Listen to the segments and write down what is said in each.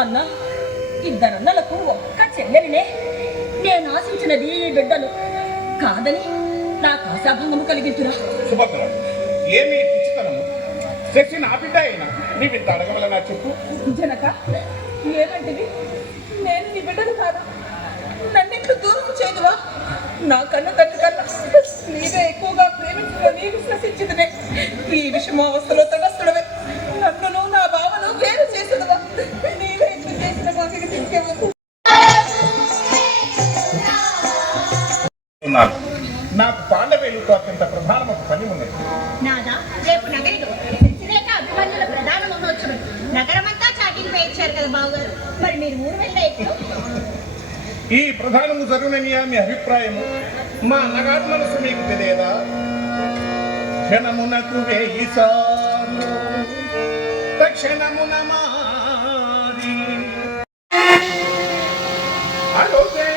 అన్న ఇద్దరన్నలకు ఒక్క చెల్లెలినే. నేను ఆశించినది ఈ బిడ్డను కాదని నాకు ఆశాభంగము కలిగించురా. సుభద్ర ఏమి పిచ్చితనము? శశి నా బిడ్డ అయినా నీ బిడ్డ అడగవలనా చెప్పు? జనక ఏమంటివి నేను నీ బిడ్డను కాదు. నన్నిట్లు దూరం చేయదువా? నా కన్న తండ్రి కన్నా నీవే ఎక్కువగా ప్రేమించుకొని విశ్వసించదునే ఈ విషయం అవస్థలో తటస్థుడవే నగరమంతా చాటింగ్ వేయించారు కదా బావగారు. మరి మీరు ఊరు వెళ్ళే ఈ ప్రధానము జరుగునని మీ అభిప్రాయము. మా అన్నగారి మనసు మీకు తెలియదా? క్షణమునకు వేయి సార్లు తక్షణమున మారి. ఆలోచించిన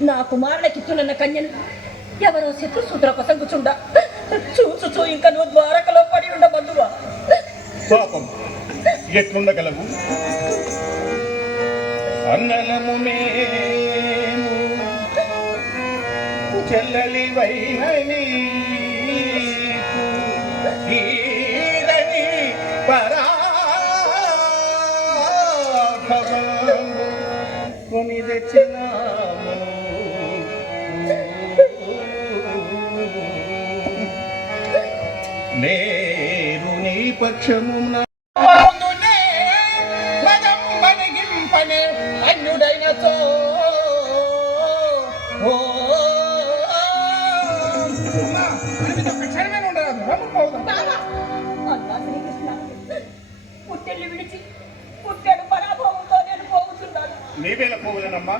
నా కుమారుల కుమారులకిత్తునన్న కన్యను ఎవరో శత్రు సూత్ర ప్రసంగుచుండ. చూచుచూ ఇంకా నువ్వు ద్వారకలో పడి ఉండ బంధువా పాపం. ఎట్లుండగలవు? అన్నలము మేము చెల్లలి వైనని పోవులనమ్మా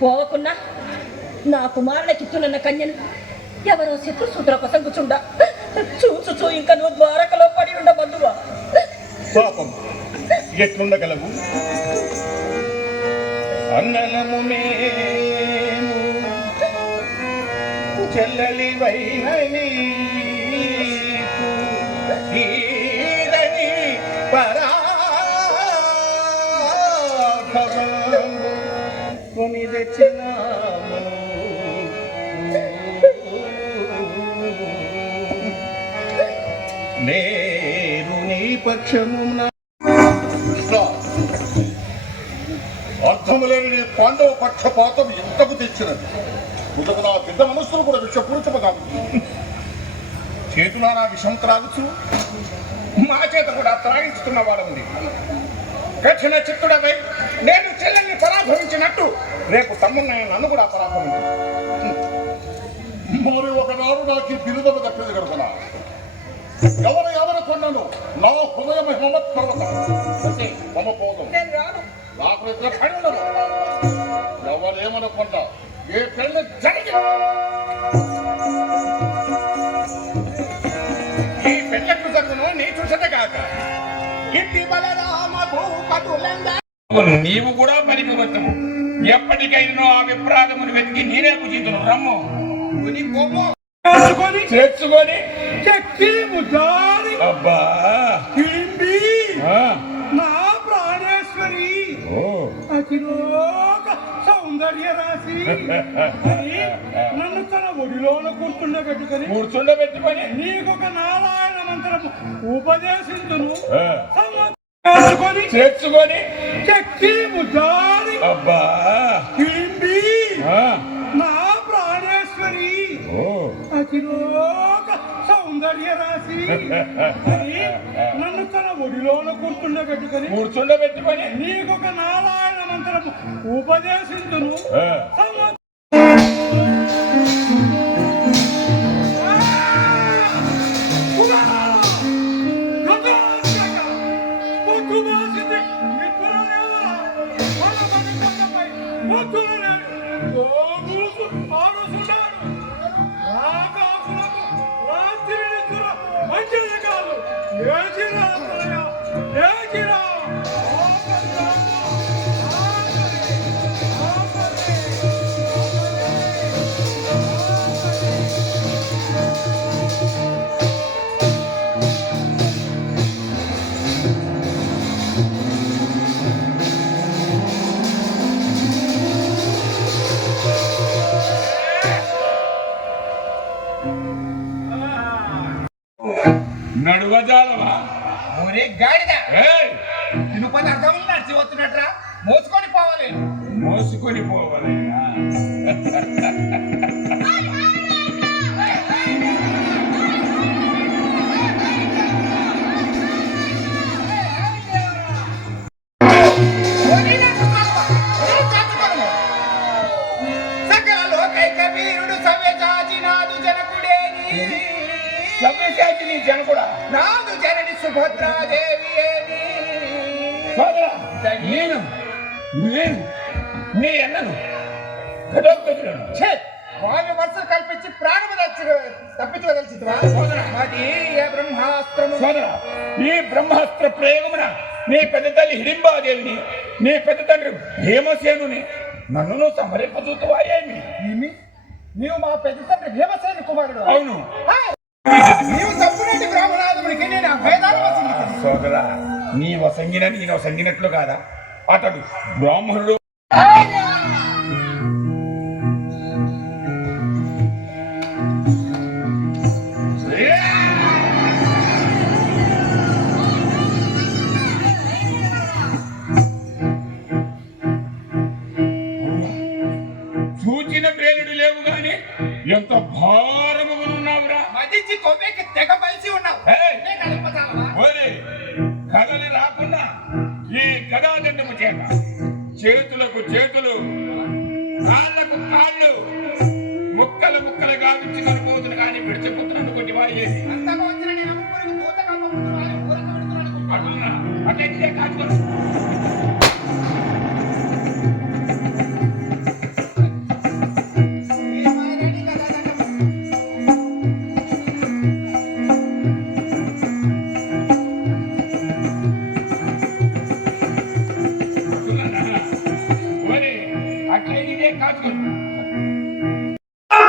పోవకున్నా నా కుమారులకిత్తునన్న కన్యను ఎవరో శత్రు సూత్ర ప్రసంగుచుండ. చూచుచూ ఇంకా నువ్వు ద్వారకలో పడి ఉండ బంధువా పాపం. ఎట్లుండగలవు అన్నలము మేము చెల్లలి వైనని కొని తెచ్చినా నీ కృష్ణ అర్థము లేని నీ పాండవ పక్షపాతం ఎంతకు తెచ్చినది. ముందుకు నా బిడ్డ మనస్సును కూడా విషపూరితముగా చేతుల నా విషం త్రాగుచు మా చేత కూడా త్రాగించుతున్న వాడుంది కఠిన చిత్తుడవై నేను చెల్లెల్ని పరాభవించినట్టు రేపు తమ్మున్న నన్ను కూడా పరాభవించు. మరి ఒకనాడు నాకు ఈ బిరుదము తప్పింది కనుకనా ఎవరై నా హృదయం హిమవత్ పర్వతం మమ పోదం నేను రాను. నాకు ఇద్దరు పని ఉండదు ఏ పెళ్ళి జరిగి ఈ పెళ్ళకు జరుగును నీ చూసట కాక. బలరామ భూపతులంద నీవు కూడా పరిపవత్తము ఎప్పటికైనా ఆ విప్రాదమును వెతికి నేనే పూజించును. రమ్ము. చేర్చుకొని చేర్చుకొని చెక్కి ముద్దారి అబ్బా. ఆ, నా ప్రాణేశ్వరి. ఓ. అతిలోక సౌందర్య రాశి. నన్ను తన ఒడిలోన కూర్చుండబెట్టుకొని కూర్చుండబెట్టుకొని నీకొక నారాయణ మంత్రము ఉపదేశించును. చేర్చుకొని అని నన్ను తన ఒడిలోన కూర్చుండబెట్టుకొని కూర్చుండబెట్టుకొని. నీకొక నారాయణ మంత్రము ఉపదేశించును. నడవజాలవా ఒరే గాడిద! ఏయ్! తిరుపతి అర్థం నడిచి వస్తున్నట్రా మోసుకొని పోవాలి. మోసుకొని పోవాలయ్యా వరుస కల్పించి అది ఏ బ్రహ్మాస్త్రము? సోదరా ఈ బ్రహ్మాస్త్ర ప్రయోగమున నీ పెద్ద తల్లి హిడింబాదేవిని నీ పెద్ద తండ్రి భీమసేనుని నన్ను సమరింపజూతువా ఏమి? ఏమి? నీవు మా పెద్ద తండ్రి భీమసేన కుమారుడు. అవును! నీవు తప్పునంటి నేను సోదరా నీ వసంగిన నేను వసంగినట్లు కాదా? అతడు బ్రాహ్మణుడు. సూచిన ప్రేలుడు లేవు గాని ఎంత భారముగా మదించి కొవ్వేకి తెగ బలిసి ఉన్నావు? ఓరే కథలు రాకుండా ఈ గదాదండము చేత చేతులకు చేతులు కాళ్ళకు కాళ్ళు ముక్కలు ముక్కలు గావించి కలుపుతున్న కానీ విడిచిపోతున్నాను కొట్టి వాయేసి అంతగా వచ్చిన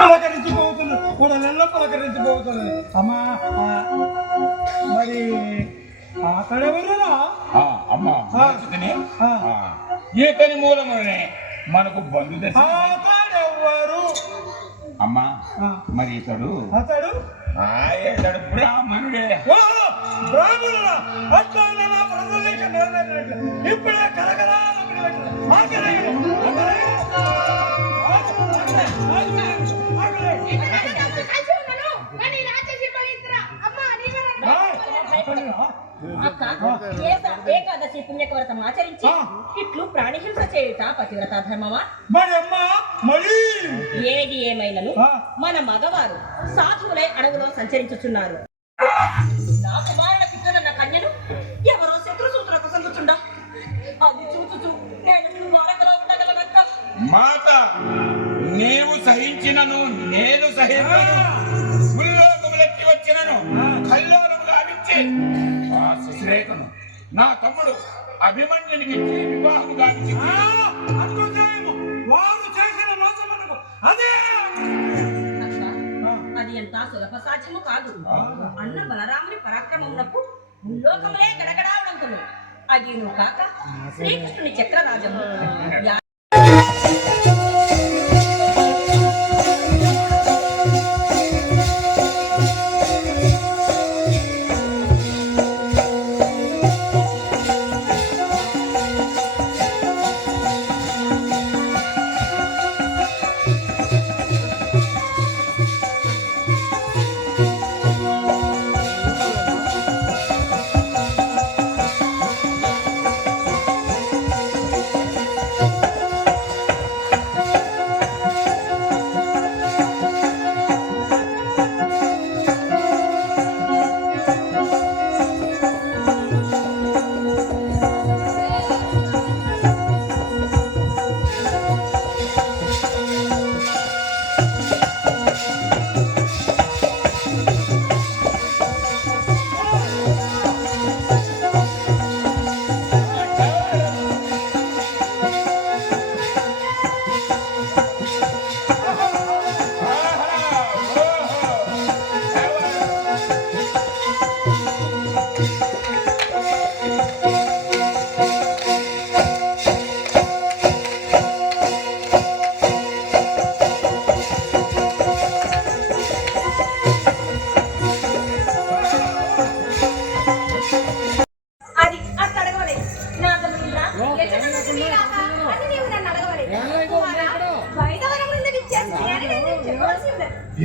పలకరించిపోతున్నారు కొడలెల్లో అమ్మా మరి అమ్మా ఈతని మూలమునే మనకు బంధు అతడెవ్వరు అమ్మా మరి ఇతడు? అతడు? ఆ ఇతడు బ్రాహ్మణుడే. బ్రాహ్మణుడా అట్లా ప్రజలేషన్ ఇప్పుడే కలకలా ఏకాదశి పుణ్యకవ్రతం ఆచరించి. ఇట్లు ప్రాణిహింస చేయుట పతివ్రత ధర్మమా? ఏది ఏమైనను. మన మగవారు సాధువులై అడవులో సంచరించుచున్నారు. మాత నీవు సహించినను నేను సహించను ఉల్లోకములెత్తి వచ్చినను కల్లోలము గావించి ఆ శశిరేఖను నా తమ్ముడు అభిమన్యునికి వివాహము గావించి. వారు చేసిన మోసమునకు అదే అది ఎంత సులభ సాధ్యము కాదు అన్న బలరాముని పరాక్రమమునకు ముల్లోకములే గడగడావడంతులు. అది నువ్వు కాక శ్రీకృష్ణుని చక్రరాజము.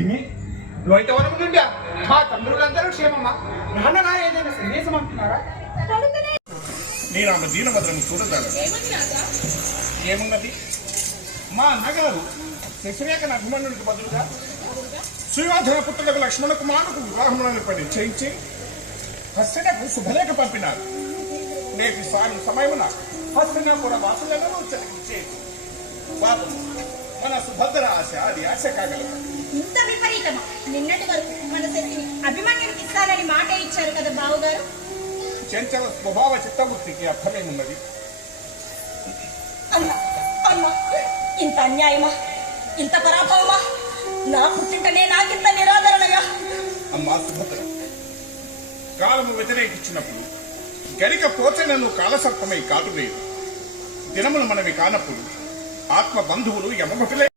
ఏమి ద్వైతవనం నుండి మా తమ్ముళ్ళందరూ క్షేమమ్మా నాన్న నా ఏదైనా సందేశం అంటున్నారా నేను ఆమె చూడతాను ఏమున్నది మా అన్నగారు శశిరేఖ అభిమన్యుడికి బదులుగా శ్రీవర్ధన పుత్రులకు లక్ష్మణ కుమారుకు వివాహములను నిశ్చయించి హస్యకు శుభలేఖ పంపినారు. నేటి సాయం సమయమున హస్తినాపుర వాసులను చదివించేది పాపం మన సుభద్ర ఆశ అది ఆశ కాగలదు? ఇంత విపరీతమా నిన్నటి వరకు మన శక్తిని అభిమన్యునికి ఇస్తానని మాట ఇచ్చారు కదా బావగారు? చెంచల స్వభావ చిత్తవృత్తికి అర్థమేమున్నది? అన్న అన్న ఇంత అన్యాయమా? ఇంత పరాభవమా? నా పుట్టింటనే నాకింత నిరాదరణగా అమ్మా సుభద్ర కాలము వ్యతిరేకించినప్పుడు గడిక పోతే నన్ను కాలసర్పమై కాటువేయదు దినములు మనవి కానప్పుడు ఆత్మ బంధువులు యమభటులే